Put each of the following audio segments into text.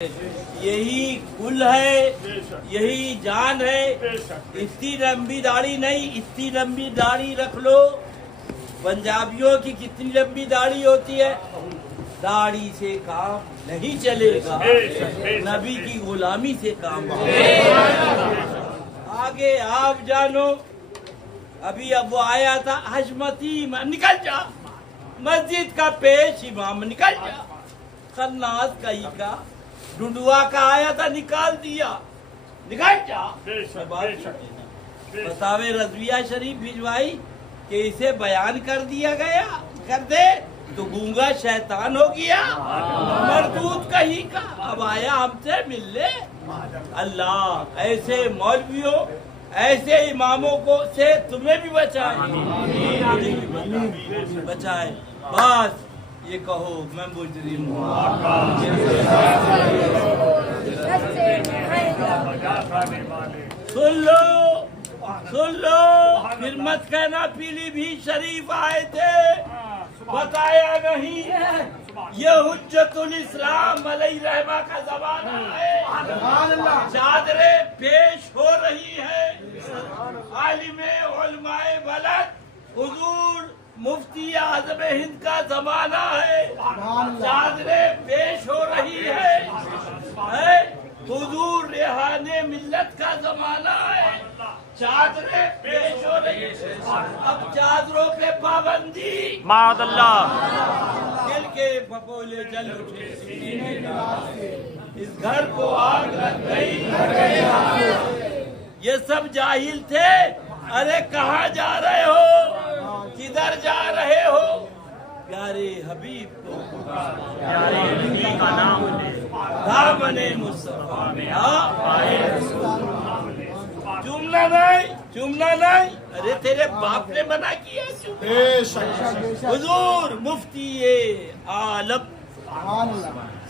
यही कुल है, यही जान है। इतनी लंबी दाढ़ी नहीं, इतनी लंबी दाढ़ी रख लो। पंजाबियों की कितनी लंबी दाढ़ी होती है। दाढ़ी से काम नहीं चलेगा, नबी की गुलामी से काम आगे आप जानो। अभी अब वो आया था हजमती, निकल जा मस्जिद का पेश इमाम, निकल जा। खन्नास कहीं का ढूंढुआ का आया था, निकाल दिया, निकल जा। बतावे रजविया शरीफ भिजवाई कि इसे बयान कर दिया गया, कर दे तो गूंगा शैतान हो गया, मरदूत कहीं का। अब आया हमसे मिलने। अल्लाह ऐसे मौलवियों, ऐसे इमामों को से तुम्हें भी बचाए, बचाए। बस ये कहो मैं मुजरिम हूँ। सुन लो, सुन लो, फिर मत कहना पीलीभीत शरीफ आए थे, बताया नहीं। ये हुज्जतुल इस्लाम अलैहि रहमा का जमाना है। चादरें पेश हो रही है। आलिमे उलमाए बलद हुजूर मुफ्ती आज़म हिंद का जमाना है। चादरें पेश हो रही है। हुजूर रेहाने मिल्लत का जमाना है। चादरें पेश हो रही है। अब चादरों पे पाबंदी, माअल्लाह, दिल के फपोले जल उठे, इस घर को आग लग गई। ये सब जाहिल थे। अरे कहाँ जा रहे हो, किधर जा रहे हो। प्यारे हबीब को प्यारे नबी का नाम ले, दामने मुस्तफा में चूमना नहीं, चूमना नहीं। अरे तेरे बाप ने मना किया। हुजूर मुफ्ती आलम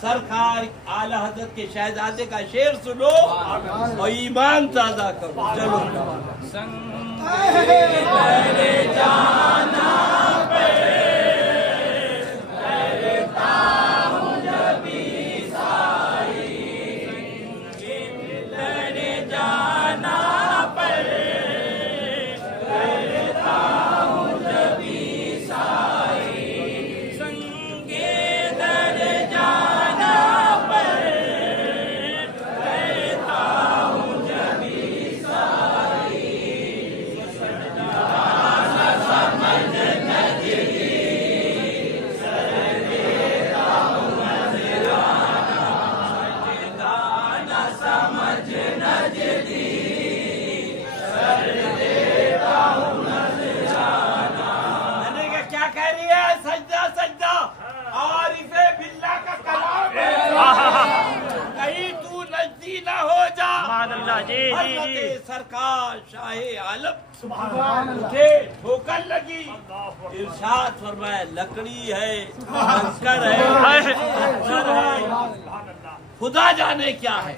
सरकार आला हजरत के शहजादे का शेर सुनो और ईमान ताजा करो। चलो जाना सरकार शाहे आलम उठे, ठोकर लगी। इरशाद फरमाया लकड़ी है, कंकर है, पत्थर है, खुदा जाने क्या है।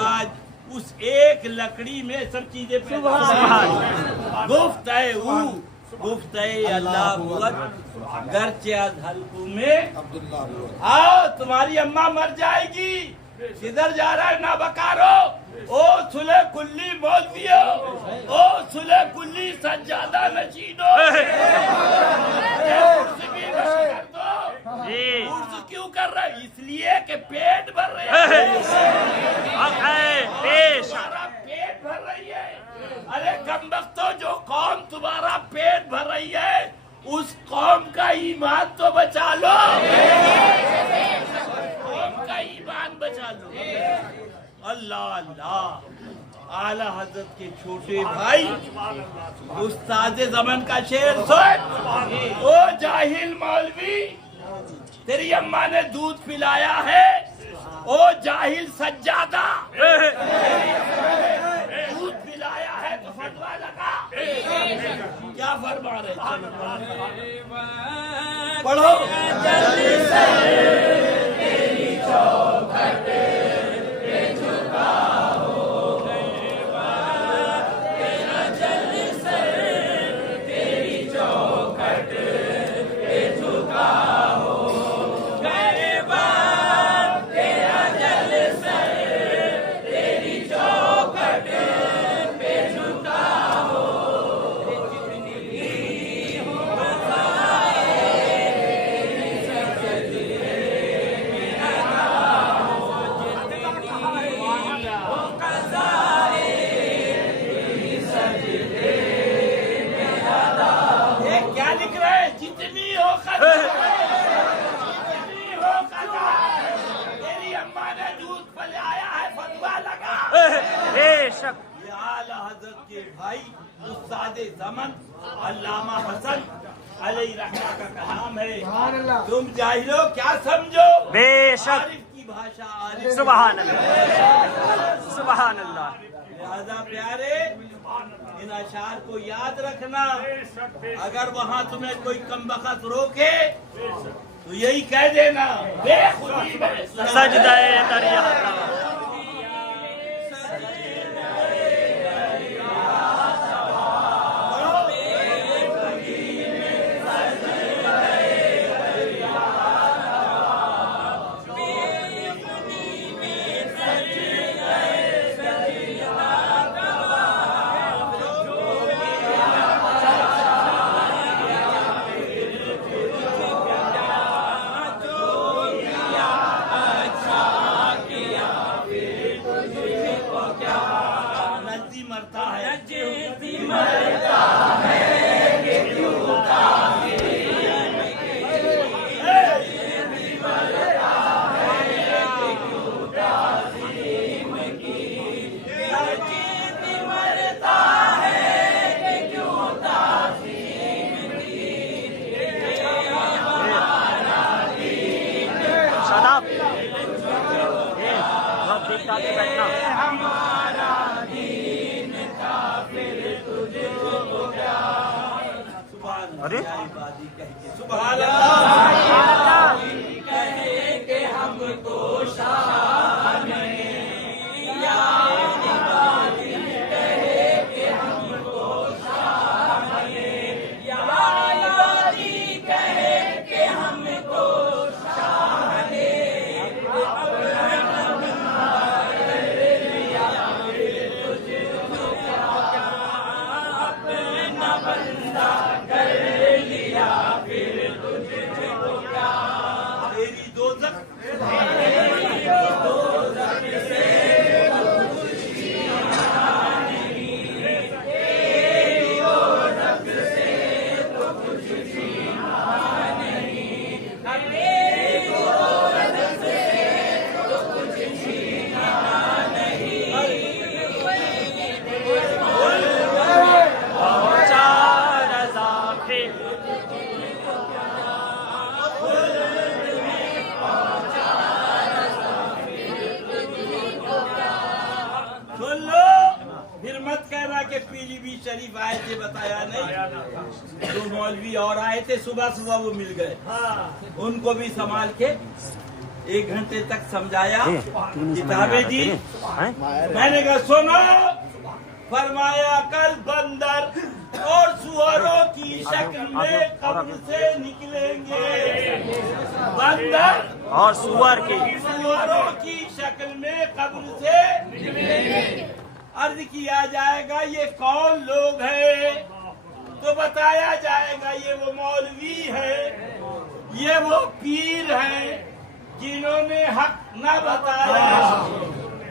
आज उस एक लकड़ी में सब चीजें गुफ्त है, गुफ्त है अल्लाह मुगत गर्चे हल्कू में। आओ तुम्हारी अम्मा मर जाएगी, किधर जा रहा है ना बकारो। ओ सुले कुल्ली मौलवियो, ओ सुले कुल्ली सज्जादा नशीदो, उर्स क्यों कर रहा है। इसलिए कि पेट भर रहे हैं, पेट भर रही है। अरे कमबख्तो, जो कौम तुम्हारा पेट भर रही है उस कौम का ईमान तो बचा लो, कौम का ईमान बचा लो। अल्लाह अल्लाह। आला हजरत के छोटे भाई उस्ताद ज़मान का शेर सुन। ओ जाहिल मौलवी, तेरी अम्मा ने दूध पिलाया है। ओ जाहिल सज्जादा, दूध पिलाया है तो फतवा लगा। क्या फरमा रहे, पढ़ो। तेरा बेशक। ये आला हजरत के भाई उस्तादे ज़मन अल्लामा हसन अलैहि रहमा का कलाम है। तुम जाहिलो क्या समझो? बेशक। आरिफ की भाषा आरिफ। सुभान अल्लाह, सुभान अल्लाह। लिहाजा प्यारे इन अशार को याद रखना। अगर वहाँ तुम्हें कोई कमबख्त रोके तो यही कह देना बेखुदी में सजदाए दरिया। अरे सुभान अल्लाह। कहे कि हमको शान या कहे कि हमको शान या कहे कि हमको शान अपना बंदा कर लिया फिर तुझको क्या तेरी दोज़ख से के पीलीभीत शरीफ आए थे, बताया नहीं। दो मौलवी और आए थे, सुबह सुबह वो मिल गए। उनको भी संभाल के 1 घंटे तक समझाया, किताबें दी। मैंने कहा सुनो, फरमाया कल बंदर और सुअरों की शक्ल में कब्र से निकलेंगे। बंदर और सुअर की सुअरों की शक्ल में कब्र से निकलेंगे। अर्ज किया जाएगा ये कौन लोग हैं, तो बताया जाएगा ये वो मौलवी है, ये वो पीर है जिन्होंने हक न बताया,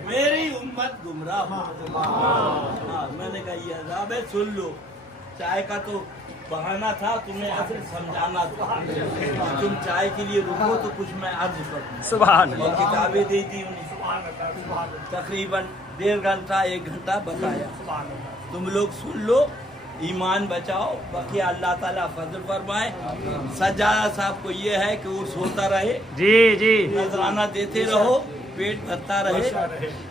मेरी उम्मत गुमराह हो। मैंने कहा ये अज़ाब है, सुन लो। चाय का तो बहाना था, तुम्हें असल समझाना था। तुम चाय के लिए रुको तो कुछ मैं अर्ज करूँ। सुभान और किताबें दे दी उन्हें, तकरीबन 1.5 घंटा 1 घंटा बताया। तुम लोग सुन लो, ईमान बचाओ, बाकी अल्लाह ताला फजल फरमाए। सज्जादा साहब को ये है कि उर्स होता रहे, जी जी, नजराना देते रहो, पेट भरता रहे।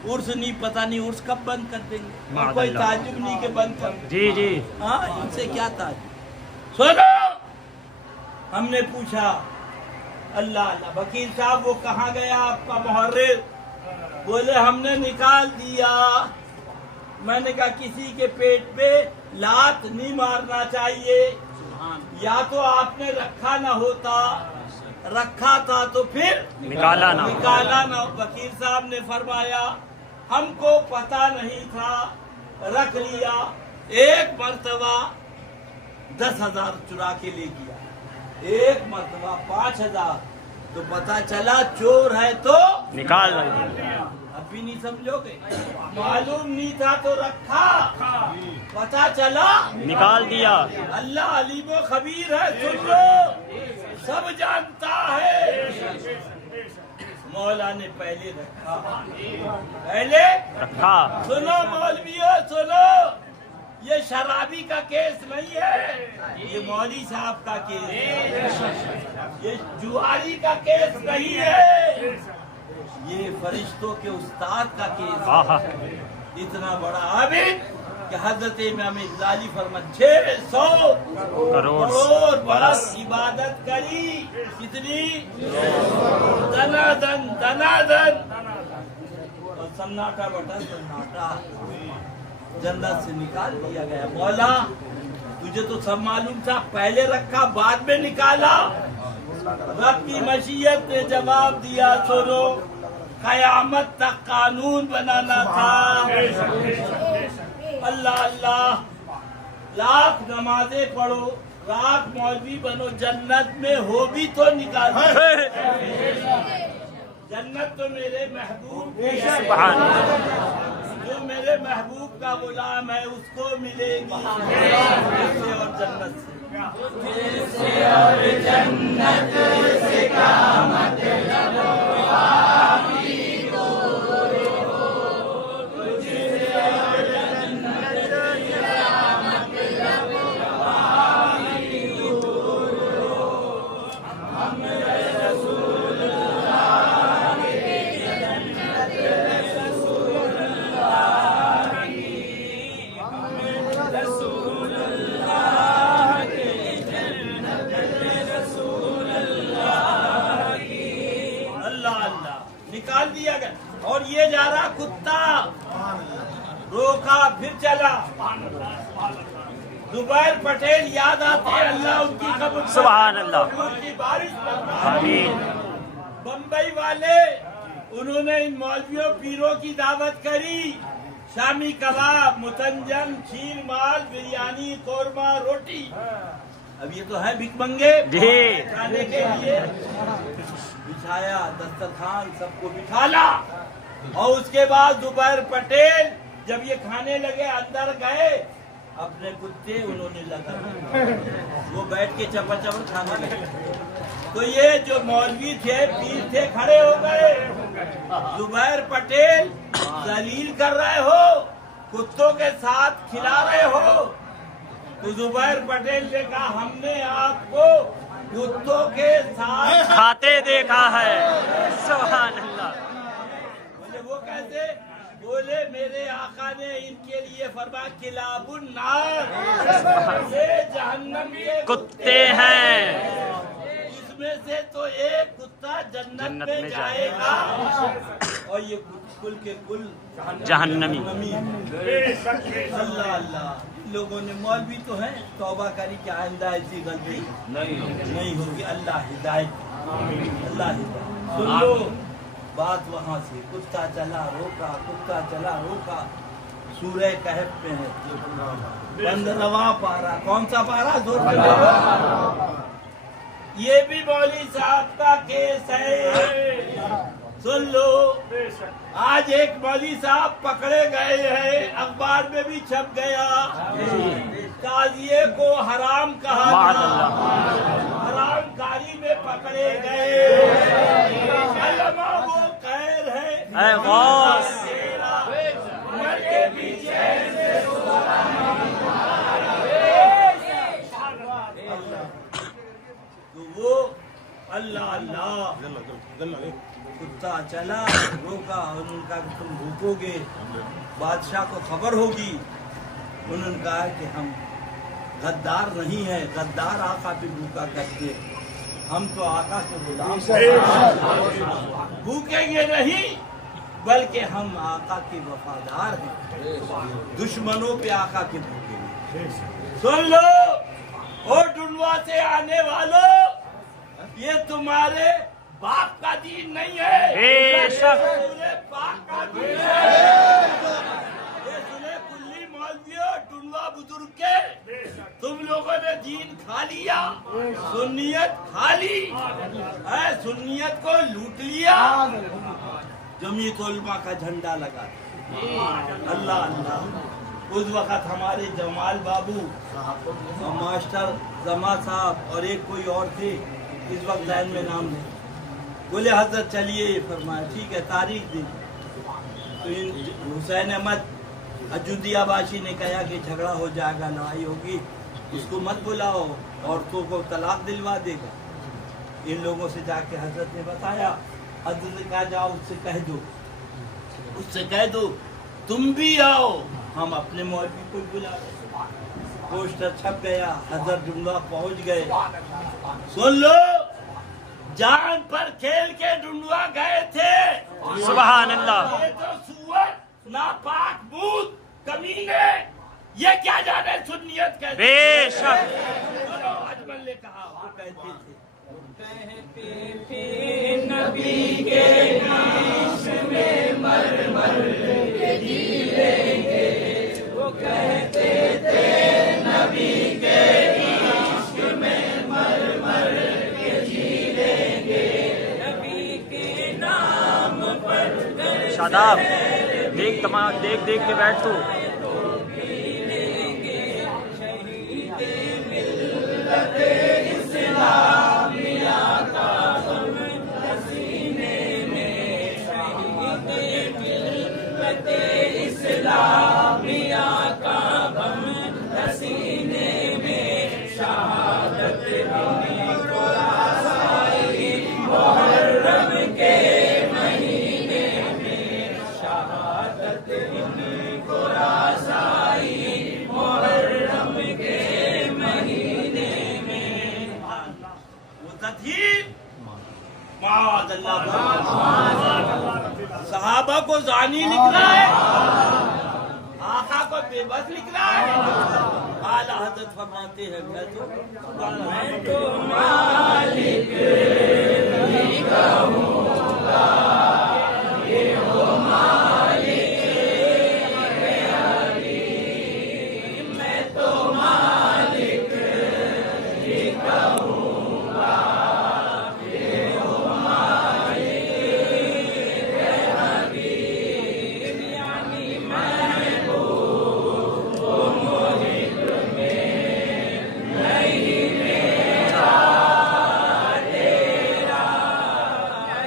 उर्स नहीं, पता नहीं उर्स कब बंद कर देंगे, और कोई ताजुब नहीं के बंद कर। जी जी, हाँ, इनसे क्या ताजुब। सुनो, हमने पूछा अल्लाह अल्लाह, वकील साहब वो कहाँ गया आपका मुहर्रिर? बोले हमने निकाल दिया। मैंने कहा किसी के पेट पे लात नहीं मारना चाहिए, या तो आपने रखा ना होता, रखा था तो फिर निकाला ना। वकील साहब ने फरमाया हमको पता नहीं था, रख लिया। एक मर्तबा 10,000 चुरा के ले गया, एक मर्तबा 5,000, तो पता चला चोर है तो निकाल। अब भी नहीं समझोगे? मालूम नहीं था तो रखा, पता चला निकाल दिया। अल्लाह अलीम व खबीर है, सुन लो, सब जानता है। मौला ने पहले रखा, पहले रखा। सुनो मौलवियों सुनो, ये शराबी का केस नहीं है, ये मौली साहब का केस है, ये जुआरी का केस नहीं है, ये फरिश्तों के उस्ताद का केस आहा। है। इतना बड़ा आबिद कि हजरत इमाम गजाली फरमान 600 करोड़ बरस इबादत करी, कितनी दनादन दनादन, और सन्नाटा बटा सन्नाटा जन्नत से निकाल दिया गया। मौला तुझे तो सब मालूम था, पहले रखा बाद में निकाला। रब की मशीयत ने जवाब दिया, सुनो कयामत तक कानून बनाना था। अल्लाह अल्लाह, लाख नमाजें पढ़ो, लाख मौलवी बनो, जन्नत में हो भी तो निकाल। जन्नत तो मेरे महबूब की है, जो मेरे महबूब का गुलाम है उसको मिलेगी, इससे और जन्नत से और जन्नत से क्या मतलब। निकाल दिया गया। और ये जा रहा कुत्ता, रोका फिर चला। जुबैर पटेल याद आते, अल्लाह उनकी कब्र सुभान अल्लाह की बारिश आमीन। बम्बई वाले उन्होंने इन मौलवियों पीरों की दावत करी, शामी कबाब, मुतंजन, खीर माल, बिरयानी, कोरमा, रोटी। अब ये तो है भिखमंगे खाने के लिए, बिछाया दस्तरखान, सबको बिठाला। और उसके बाद जुबैर पटेल जब ये खाने लगे, अंदर गए, अपने कुत्ते उन्होंने लगा, वो बैठ के चपा चपा खाने लगे। तो ये जो मौलवी थे, पीर थे, खड़े हो गए। जुबैर पटेल दलील कर रहे हो, कुत्तों के साथ खिला रहे हो। तो जुबैर पटेल ने कहा, हमने आपको कुत्तों के साथ खाते देखा है। सुभान अल्लाह। बोले वो कैसे? बोले मेरे आका ने इनके लिए फरमाया, किलाबुन नार, ये जहन्नम के कुत्ते हैं। इसमें से तो एक कुत्ता जन्नत में जाएगा, और ये कुल के कुल जहन्नमी। अल्लाह अल्लाह। लोगों ने मौलवी तो है, तौबा करी कि आइंदा ऐसी गलती नहीं होगी। अल्लाह हिदायत, अल्लाह हिदायत। सुन लो बात वहाँ से, कुत्ता चला रोका, कुत्ता चला रोका। सूरह कहफ में है 15वां पारा। कौन सा पारा? जोर से बोलो। ये भी मौली साहब का केस है, सुन लो। आज एक मौली साहब पकड़े गए हैं, अखबार में भी छप गया, ताजिए को हराम कहा था, हरामकारी में पकड़े गए। अल्लामा वो खैर है उम्र के पीछे तो वो अल्लाह अल्लाह। कुत्ता चला रोका, उन्होंने कहा कि तुम भूकोगे, बादशाह को खबर होगी। उन्होंने कहा कि हम गद्दार नहीं है, गद्दार आका पे भूखा करते, हम तो आका के गुलाम भूखेंगे नहीं, बल्कि हम आका के वफादार हैं, दुश्मनों पे आका के भूखेंगे। सुन लो ओ डुंडवा से आने वालों, ये तुम्हारे बाप का दीन नहीं है, पूरे बाप का दीन है। ये सुने कुल्ली मौलवियों, टुंडवा बुजुर्ग के, तुम लोगों ने दीन खा लिया, सुन्नियत खा ली, सुन्नियत को लूट लिया, जमीयत उलमा का झंडा लगा। अल्लाह अल्लाह। उस वक़्त हमारे जमाल बाबू और मास्टर जमा साहब और एक कोई और थे, इस वक्त लाइन में नाम नहीं, बोले हजरत चलिए, फरमाया ठीक है तारीख दी। तो इन हुसैन अहमद अयोध्यावासी ने कहा कि झगड़ा हो जाएगा, लड़ाई होगी, इसको मत बुलाओ, औरतों को तलाक दिलवा देगा। इन लोगों से जाके हजरत ने बताया, हजरत ने कहा जाओ उससे कह दो, उससे कह दो तुम भी आओ, हम अपने मौलवी को बुला रहे। पोस्टर छप गया, हजरत डुंडा पहुंच गए। सुन लो, जान पर खेल के डुंडुआ गए थे। सुभान अल्लाह। ये तो सुअर नापाक भूत कमीने, ये क्या जाने सुन्नियत कहते बेशक। अजमल ने कहा, वो कहते थे नबी के नाश में मर मर के जी लेंगे। वो कहते थे नबी के इश्क में मर मर के जी लेंगे। नबी के नाम पर शादाब, देख तमाम देख देख के बैठ तू। सहाबा को जानी लिख रहा है, आका को बेबस लिख रहा है। आला हजरत फरमाते हैं, मैं तो मालिक ही कहूँगा, ये हो मालिक है, मैं तो मालिक ही कहूँगा, ये हो मालिक है, यानी मैं वो मोहित में नहीं मेरा तेरा,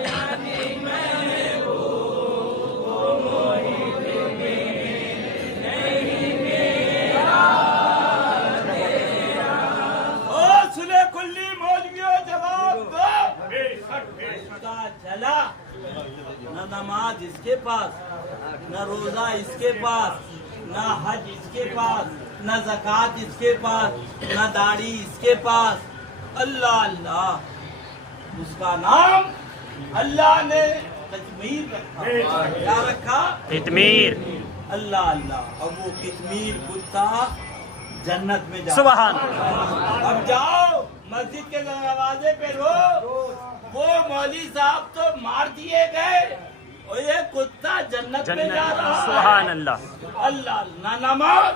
यानी मैं वो मोहित में नहीं मेरा तेरा। ओ सुने कुल्ली मौलवियों, जवाब दो। इसका चला न नमाज इसके पास, न रोजा इसके पास, न हज इसके पास, न ज़कात इसके पास, न दाढ़ी इसके पास। अल्लाह अल्लाह, उसका नाम अल्लाह ने कितमीर रखा। क्या रखा? कितमीर। अल्लाह अल्लाह। अब वो कितमीर कुत्ता जन्नत में जाओ। सुभान। अब जाओ मस्जिद के दरवाजे पे रो, वो मौली साहब तो मार दिए गए और ये कुत्ता जन्नत में जा रहा है। सुभान अल्लाह। अल्लाह, न नमाज,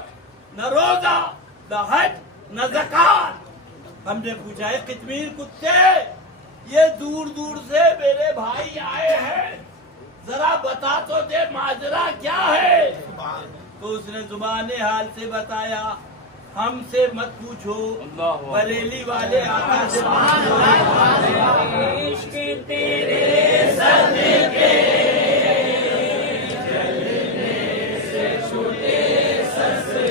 न रोजा, न हज, न ज़कात। हमने पूछा है कितमीर कुत्ते, ये दूर दूर से मेरे भाई आए हैं, जरा बता तो दे माजरा क्या है। तो उसने जुबाने हाल से बताया, हमसे मत पूछो, बरेली वाले आका से पूछो। इश्क तेरे सदके जलने से छूटे सस्ते,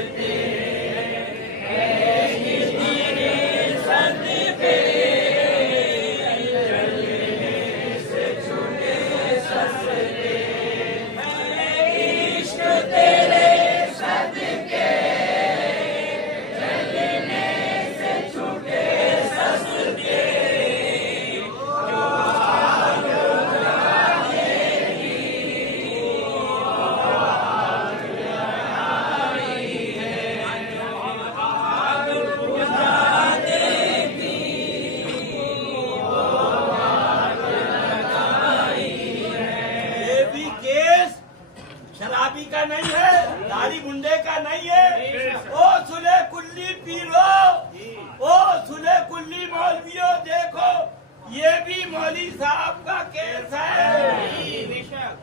तेरे सदके जलने से छूटे सस्ते, इश्क तेरे सदके शराबी का नहीं है, दाढ़ी मुंडे का नहीं है। ओ सुले कुल्ली पीरो, ओ सुले कुल्ली मौलवियों, देखो ये भी मौली साहब का केस है।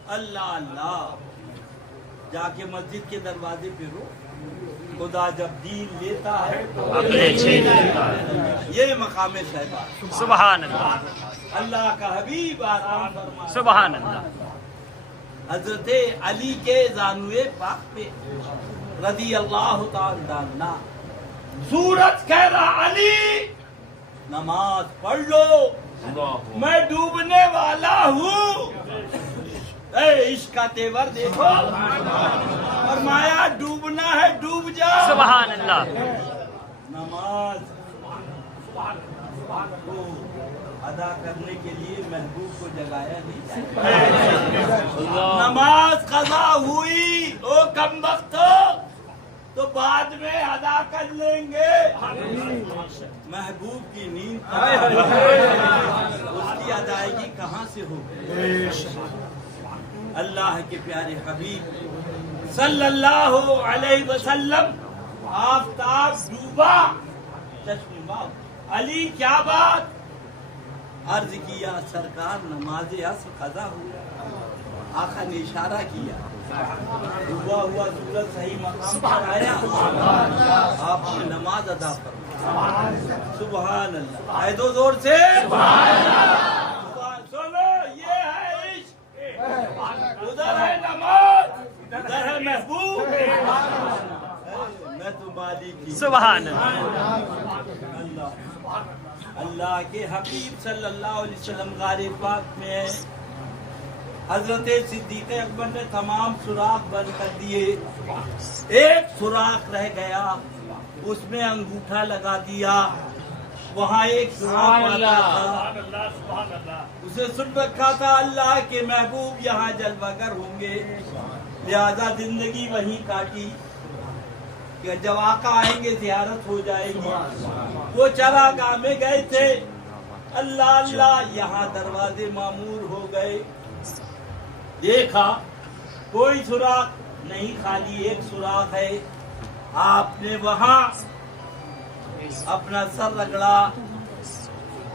अल्लाह अल्लाह, जाके मस्जिद के दरवाजे पे रो, खुदा जब दीन लेता है तो अपने छीन लेता है। ये मकाम साहिबा। सुभान अल्लाह। अल्लाह का हबीब आराम फरमा। सुभान अल्लाह। हजरत अली के जानुए पाक पे रदी अल्लाह ताला सूरज कह रहा अली नमाज पढ़ लो, मैं डूबने वाला हूँ। इश्क का तेवर देखो, और माया डूबना है डूब जाओ। सुभान अल्लाह। नमाज को अदा करने के लिए महबूब को जगाया नहीं जाता। नमाज कज़ा हुई ओ कम वक्त तो बाद में अदा कर लेंगे। महबूब की नींद उसकी अदायगी कहाँ से हो? अल्लाह के प्यारे हबीब सल्लल्लाहु अलैहि वसल्लम आफताब डूबा, चश्मा अली क्या बात? अर्ज किया सरकार नमाज असर कज़ा हुआ। आका ने इशारा किया, डूबा हुआ सूरज सही मकाम पर आया, आपने नमाज अदा फरमाई। सुभान अल्लाह। आए दो जोर से सुनो, ये है इश्क, उधर है नमाज, इधर है महबूब। मैं तो मालिक ही। सुभान अल्लाह। अल्लाह के हबीब सल्लल्लाहु अलैहि वसल्लम गारे पाक में हजरत सिद्दीक़ अकबर ने तमाम सुराख बंद कर दिए, एक सुराख रह गया, उसमें अंगूठा लगा दिया। वहाँ एक सुराख वाला था, उसे सुन रखा था अल्लाह के महबूब यहाँ जलवागर होंगे, लिहाजा जिंदगी वहीं काटी कि जब आका आएंगे जियारत हो जाएगी। वो चरागाह में गए थे, अल्लाह अल्लाह यहाँ दरवाजे मामूर हो गए। देखा कोई सुराख नहीं, खाली एक सुराख है। आपने वहाँ अपना सर रगड़ा,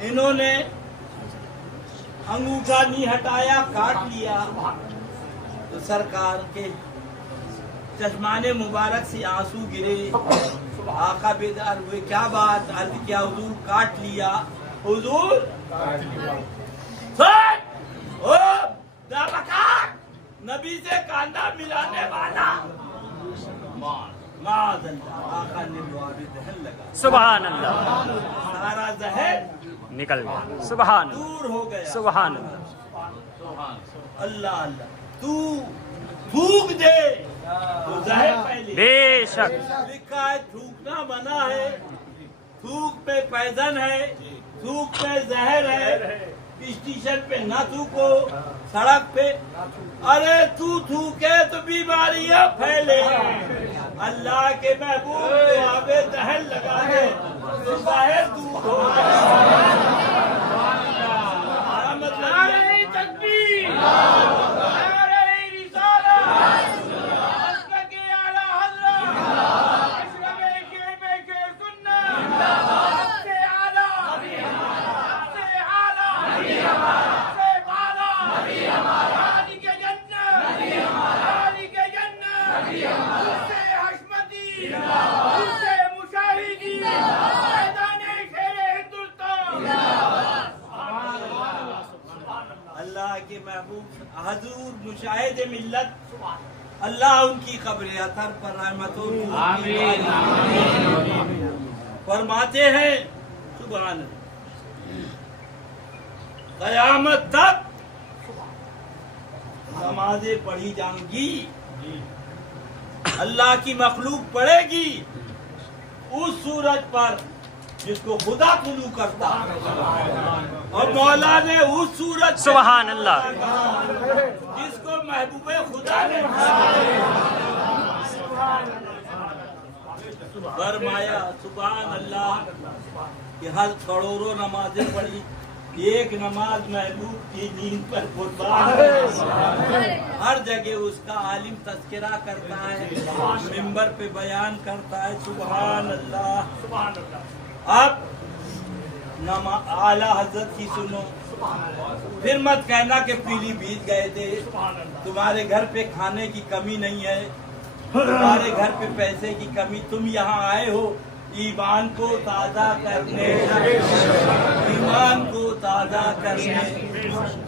इन्होंने अंगूठा नहीं हटाया, काट लिया। तो सरकार के चश्माने मुबारक से आंसू गिरे। आका बेदार हुए, क्या बात? अर्ज किया हुजूर काट लिया। हुजूर नबी से कांधा मिलाने वाला आका ने जहर लगा। सुभान अल्लाह। सारा जहर निकल गया। सुभान दूर हो गया। सुभान अल्लाह अल्लाह। तू थूक दे तो जहर पहले। बेशक लिखा है थूकना मना है, थूक पे पैजन है, थूक पे जहर है। स्टेशन पे ना थूको, सड़क पे। अरे तू थूके तो बीमारियां फैले। अल्लाह के महबूब आगे जहर लगा दे, जहर दूर हो के महबूब हजूर मुशाहिद मिल्लत, अल्लाह उनकी कब्र अतर पर रहमतों फरमाते हैं। सुभान क़यामत तक नमाजें पढ़ी जाएंगी, अल्लाह की मखलूक पढ़ेगी उस सूरज पर जिसको खुदा कुलू करता, और मौला ने उस सूरज सुभान अल्लाह जिसको महबूबे खुदा ने फरमाया। सुभान अल्लाह कि हर करोड़ों नमाजें पढ़ी, एक नमाज महबूब की नींद पर कुर्बान है। हर जगह उसका आलिम तज़किरा करता है, मिंबर पे बयान करता है। सुभान अल्लाह। अब आला हजरत की सुनो, फिर मत कहना कि पीली बीत गए थे। तुम्हारे घर पे खाने की कमी नहीं है, तुम्हारे घर पे पैसे की कमी। तुम यहाँ आए हो ईमान को ताज़ा करने, ईमान को ताजा करने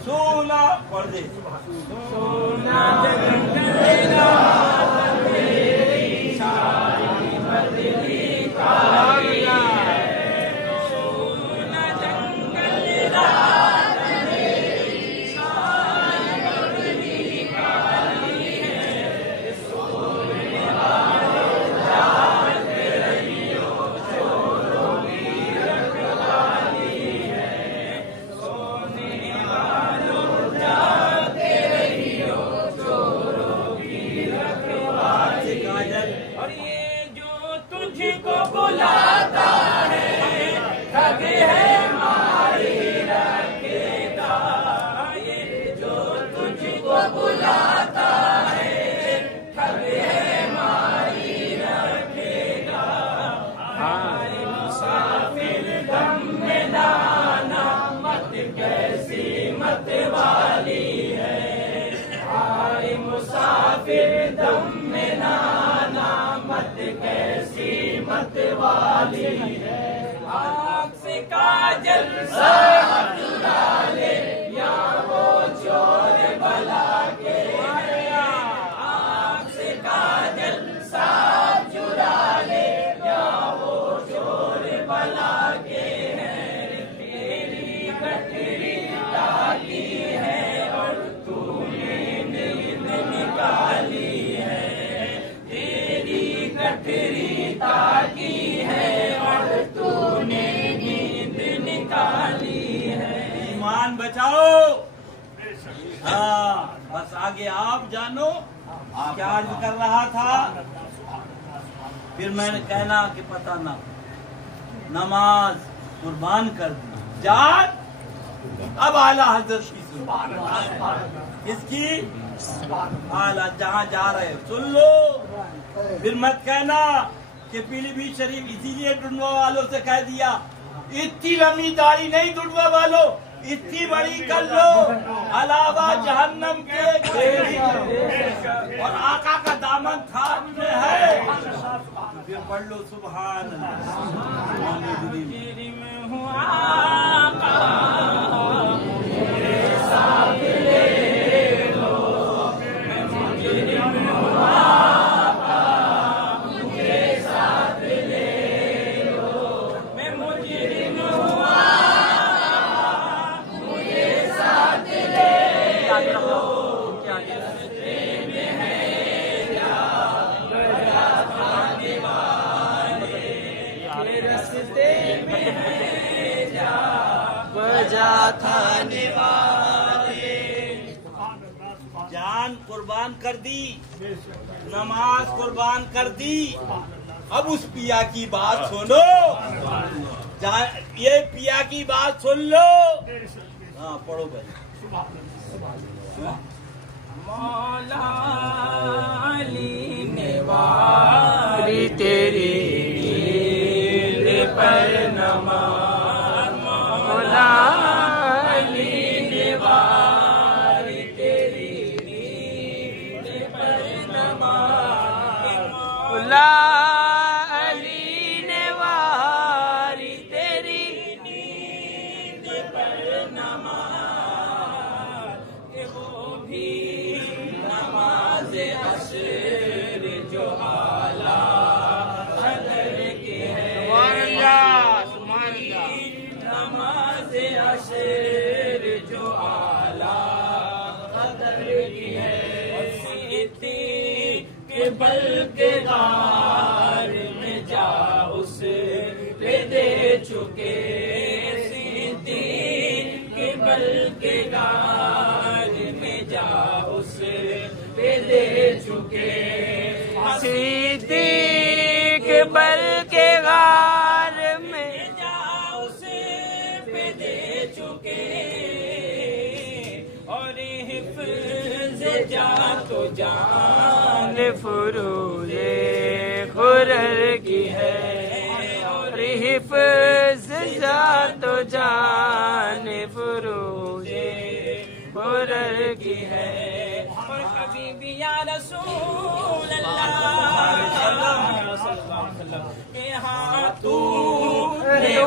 सोना पढ़ दे सोना जंगल रात मेरी सारी बदली काली है। सोना जंगल रात मेरी सारी बदली काली है। सोने वालों जागते रहियो चोरों की रखवाली है। सोने वालों जागते रहियो चोरों की रखवाली है। और ये जो तुझको बुलाता है ठग है मारी रखेगा। ये जो तुझको बुलाता है ठग है मारी रखेगा। हाय मुसाफिर गम में नाना मत कैसी मत वाली है। हाय मुसाफिर दम में नाना मत कैसी मत वाली है। आँख से काजल साहब चुरा ले या वो चोर बला के है। आँख से काजल साहब चुरा ले या वो चोर बला के है। तेरी कटरी ताकी है और तूने नींद निकाली है। तेरी कटरी ताकी है और तूने नींद निकाली है। ईमान बचाओ। हाँ बस आगे आप जानो क्या अर्ज कर रहा था। फिर मैंने कहना कि पता ना नमाज कुर्बान कर दी जान। अब आला हजरत की सुन इसकी आला जहाँ जा रहे हो सुन लो। फिर मत कहना कि पीलीभीत शरीफ इसीलिए ढूंढवा वालों से कह दिया इतनी लंबी दाढ़ी नहीं ढूंढवा वालों इतनी बड़ी कर लो अलावा जहन्नम के। और आका का दामन थाम में है। फिर पढ़ लो सुभान अल्लाह। में हूँ आका मेरे साथ ले लो। मैं मुजरिम हूँ आका मुझे साथ ले लो। मैं मुजरिम हूँ आका मुझे साथ ले लो। रस्ते में है जा बजा था दीवारे। रस्ते में है जा बजा था निवारे। जान कुर्बान कर दी नमाज कुर्बान कर दी। अब उस पिया की बात सुनो। ये पिया की बात सुन लो। हाँ पढ़ो भाई। मौला अली ने वारी तेरी नील पर नमाज। मौला अली ने वारी तेरी नील पर नमाज। मौला अली ने वारी तेरी नील पर नमाज। कि वो भी नमाज अशर जो आला कदर की है। नमाज अशर जो आला कदर की है। सीती के बल के गार में जा उस पे दे चुके। सीती के बल के गार में जा उस पे दे चुके। सिद्दीक बल के गार में जा उस पे दे चुके। और हिफ्ज़ जा तो जान फुरूज़े खुरर की है। और हिफ्ज़ जा तो जान फुरूज़े खुरर की है। और कभी भी या रसूल अल्लाह यहाँ तू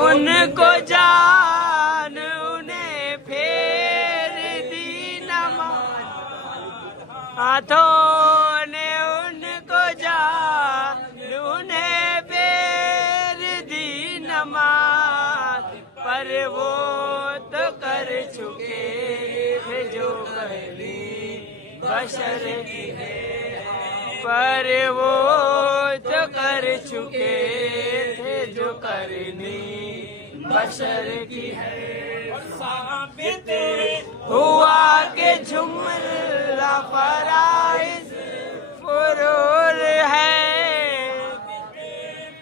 उनको जान उन्हें हाथों ने उनको जा उन्हें बेर दी नमाज, पर वो तो कर चुके थे जो पहली बशर की है, पर वो तो कर चुके थे जो करनी बशर की है। साबित हुआ के जुमला फराइज फुरूर है,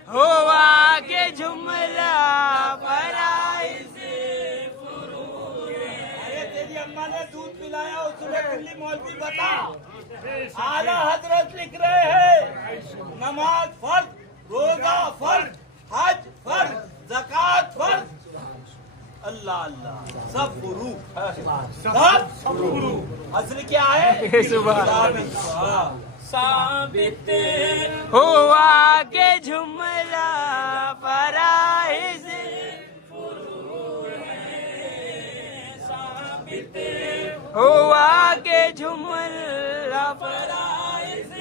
हुआ के जुमला फराइज फुरूर है। तेरी अम्मा ने दूध पिलाया उसने कुल्ली मौलवी बता। आला हजरत लिख रहे हैं नमाज फर्ज, रोजा फर्ज, हज फर्ज, ज़कात फर्ज, अल्लाह अल्लाह सब गुरु, सब गुरु। असली क्या है? सुभान। साबित हुआ के जुमला फराइज फुरूर है, साबित हुआ के जुमला फराइज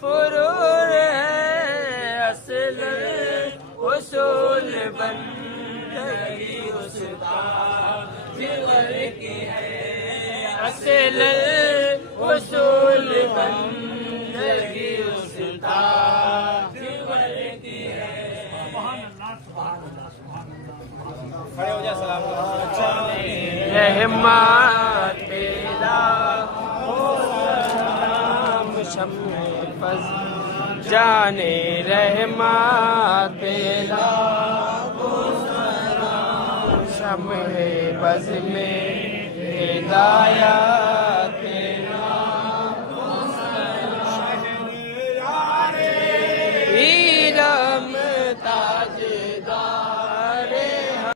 फुरूर है। असल उसूल बंदगी उसका जिगर की है, असल उसूल बंदगी उसका जिगर की है। रहमत पेदा हो सलाम शम्मे फज जाने, रहमत पेदा हो सलाम शम्मे फज में हिदायत